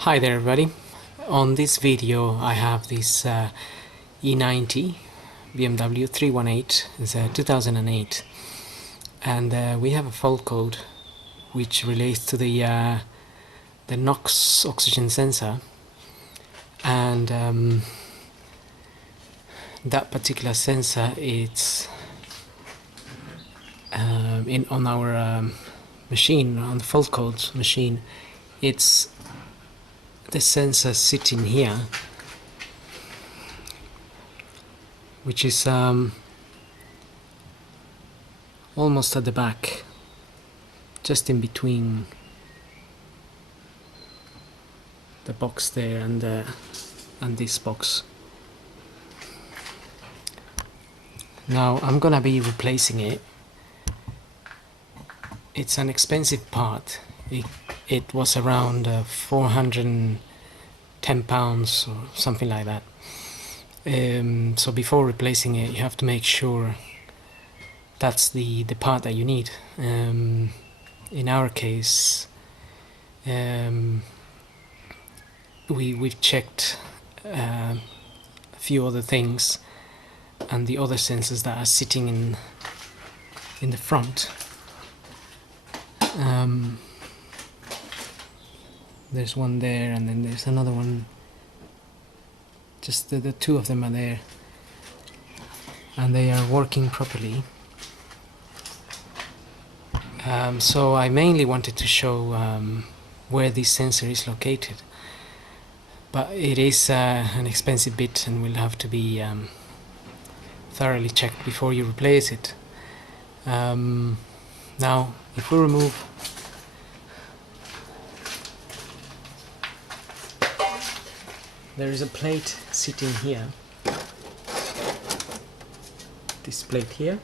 Hi there everybody. On this video I have this E90 BMW 318. It's a 2008, and we have a fault code which relates to the NOx oxygen sensor, and that particular sensor it's on our machine, on the fault code machine. It's the sensor sitting here, which is almost at the back, just in between the box there and this box. Now I'm gonna be replacing it. It's an expensive part. It was around 410 pounds or something like that. So before replacing it, you have to make sure that's the part that you need. In our case, we've checked a few other things, and the other sensors that are sitting in the front. There's one there, and then there's another one. Just the two of them are there, and they are working properly. So I mainly wanted to show where this sensor is located, but it is an expensive bit and will have to be thoroughly checked before you replace it. Now if we remove there is a plate sitting here, this plate here,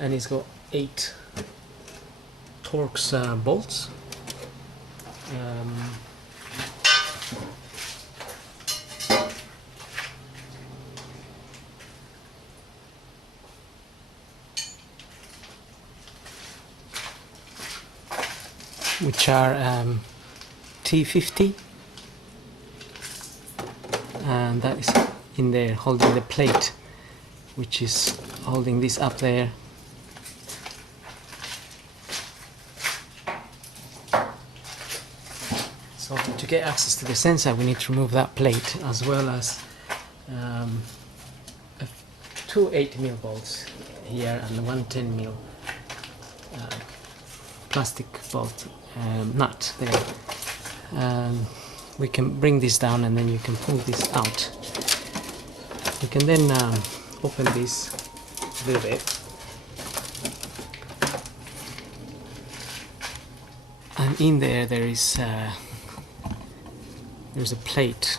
and it's got 8 Torx bolts. Which are T50, and that is in there holding the plate, which is holding this up there. So to get access to the sensor, we need to remove that plate, as well as 2 8mm bolts here and one 10mm plastic bolt nut there. We can bring this down, and then you can pull this out. You can then open this a little bit, and in there there's a plate.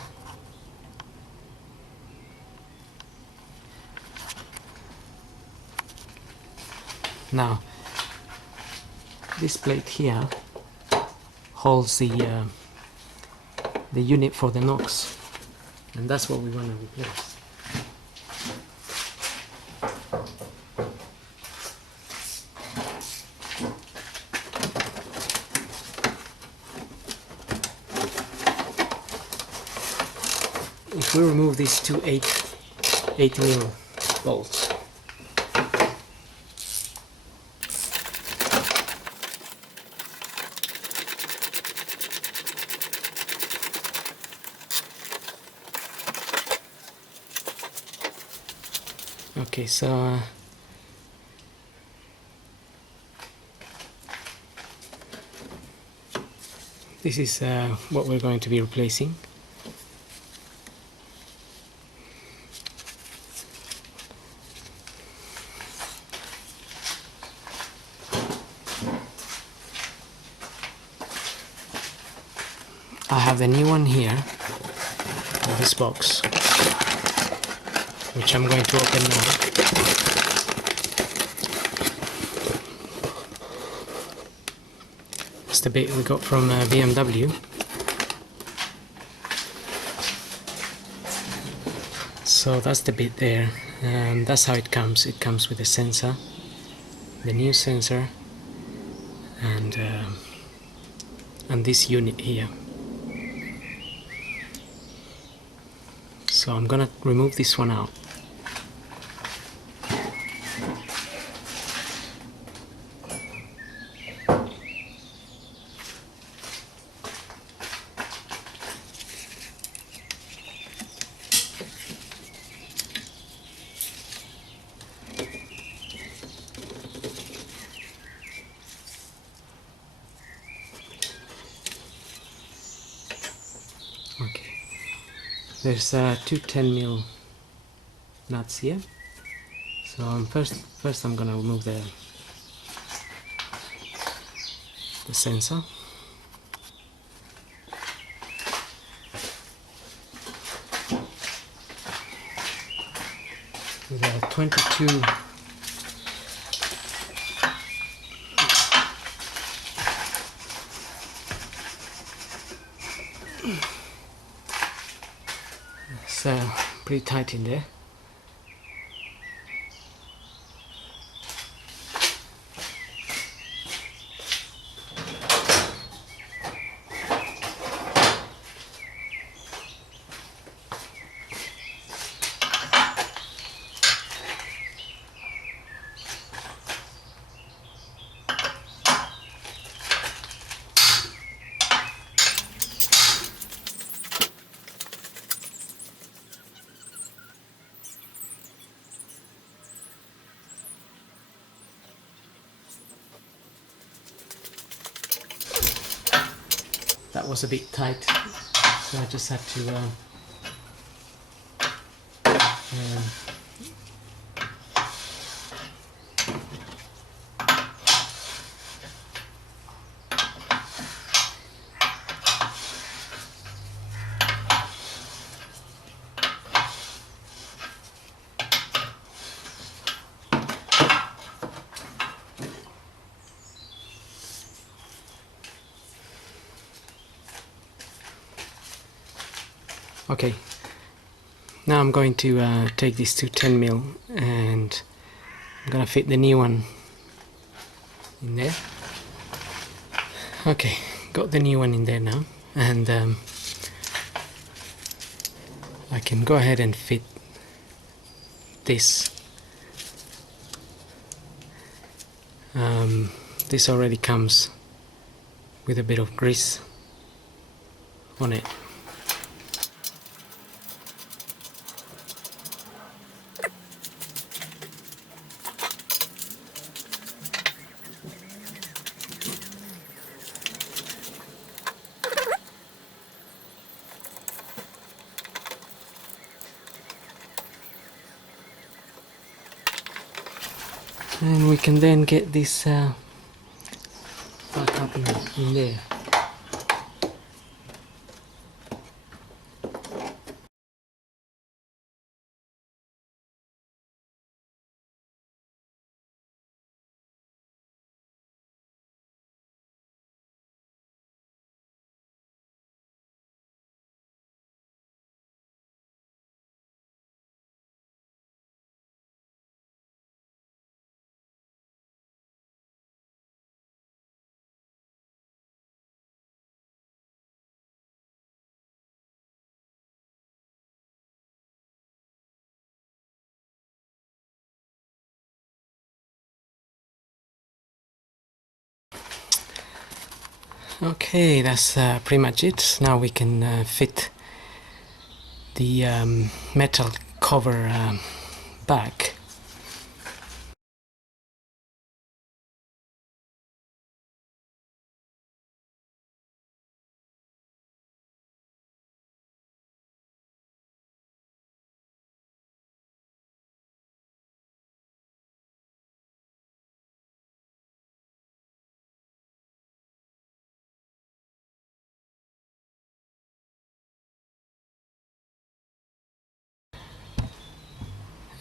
Now this plate here holds the unit for the NOx, and that's what we want to replace. If we remove these two 8mm bolts, okay, so this is what we're going to be replacing. I have the new one here in this box, which I'm going to open now. It's the bit we got from BMW. So that's the bit there, and that's how it comes. It comes with the sensor, the new sensor, and this unit here. So I'm gonna remove this one out. Okay, there's two 10mm nuts here. So first I'm gonna remove the sensor. With a 22 it's pretty tight in there. That was a bit tight, so I just had to okay, now I'm going to take these two 10mm and I'm gonna fit the new one in there. Okay, got the new one in there now, and I can go ahead and fit this. This already comes with a bit of grease on it. And we can then get this back up in there. Okay, that's pretty much it. Now we can fit the metal cover back.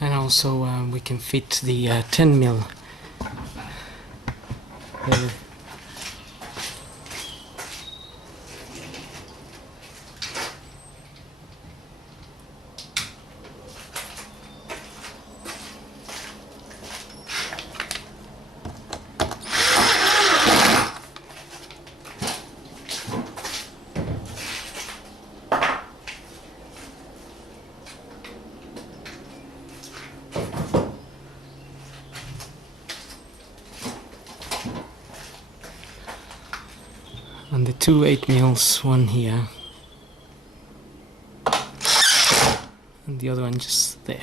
And also we can fit the 10mm and the two 8mm, one here and the other one just there.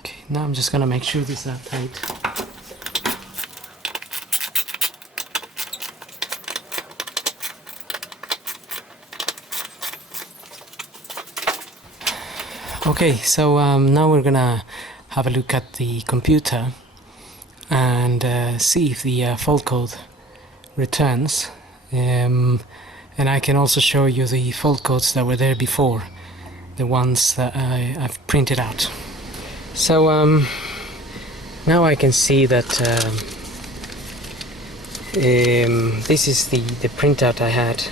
Okay, now I'm just gonna make sure these are tight. Okay, so now we're gonna have a look at the computer and see if the fault code returns, and I can also show you the fault codes that were there before, the ones that I've printed out. So now I can see that this is the printout I had.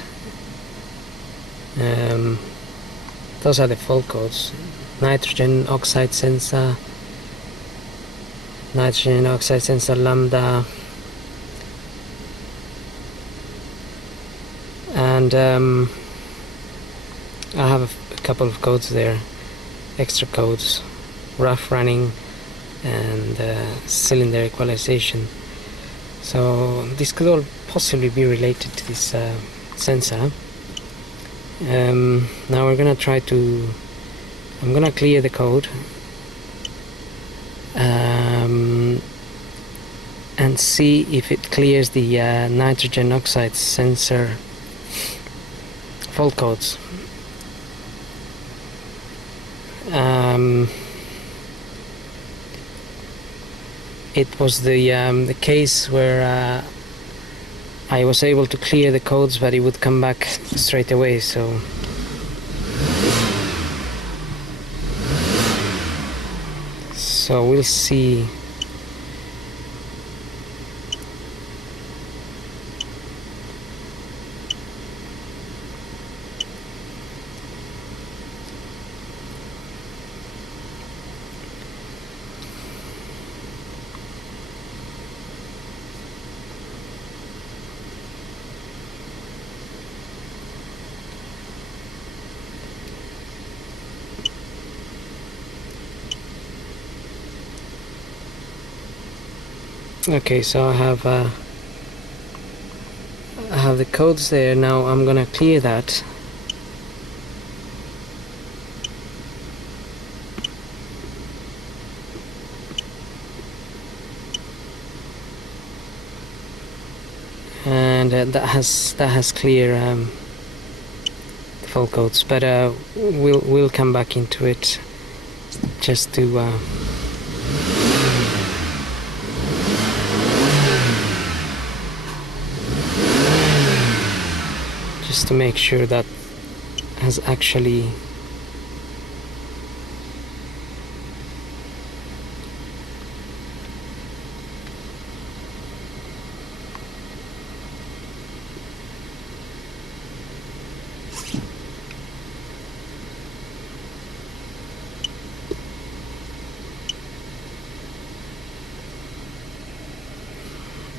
Those are the fault codes. Nitrogen oxide sensor, nitrogen oxide sensor lambda, and I have a couple of codes there, extra codes, rough running and cylinder equalization. So this could all possibly be related to this sensor. Now we're gonna try to, I'm gonna clear the code and see if it clears the nitrogen oxide sensor fault codes. It was the case where I was able to clear the codes, but it would come back straight away. So we'll see. Okay, so I have the codes there. Now I'm gonna clear that. And that has clear fault codes, but we'll come back into it just to make sure that has actually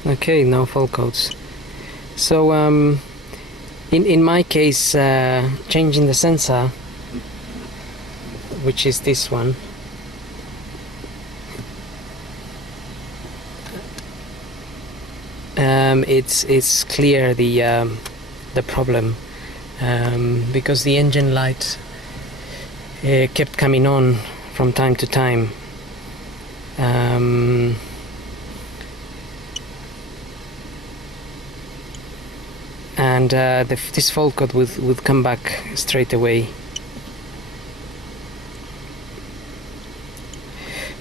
okay, no fault codes. So in my case, changing the sensor, which is this one, it's clear the problem, because the engine light kept coming on from time to time. And this fault code would come back straight away.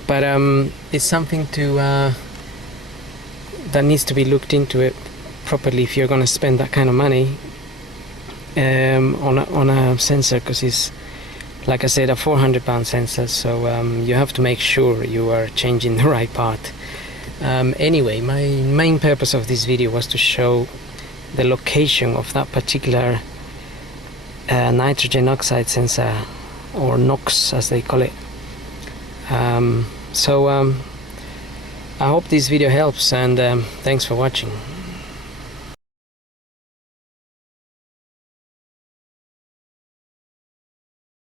But it's something to that needs to be looked into it properly if you're going to spend that kind of money on a sensor, because it's, like I said, a 400-pound sensor, so you have to make sure you are changing the right part. Anyway, my main purpose of this video was to show the location of that particular nitrogen oxide sensor, or NOx as they call it. So I hope this video helps, and thanks for watching.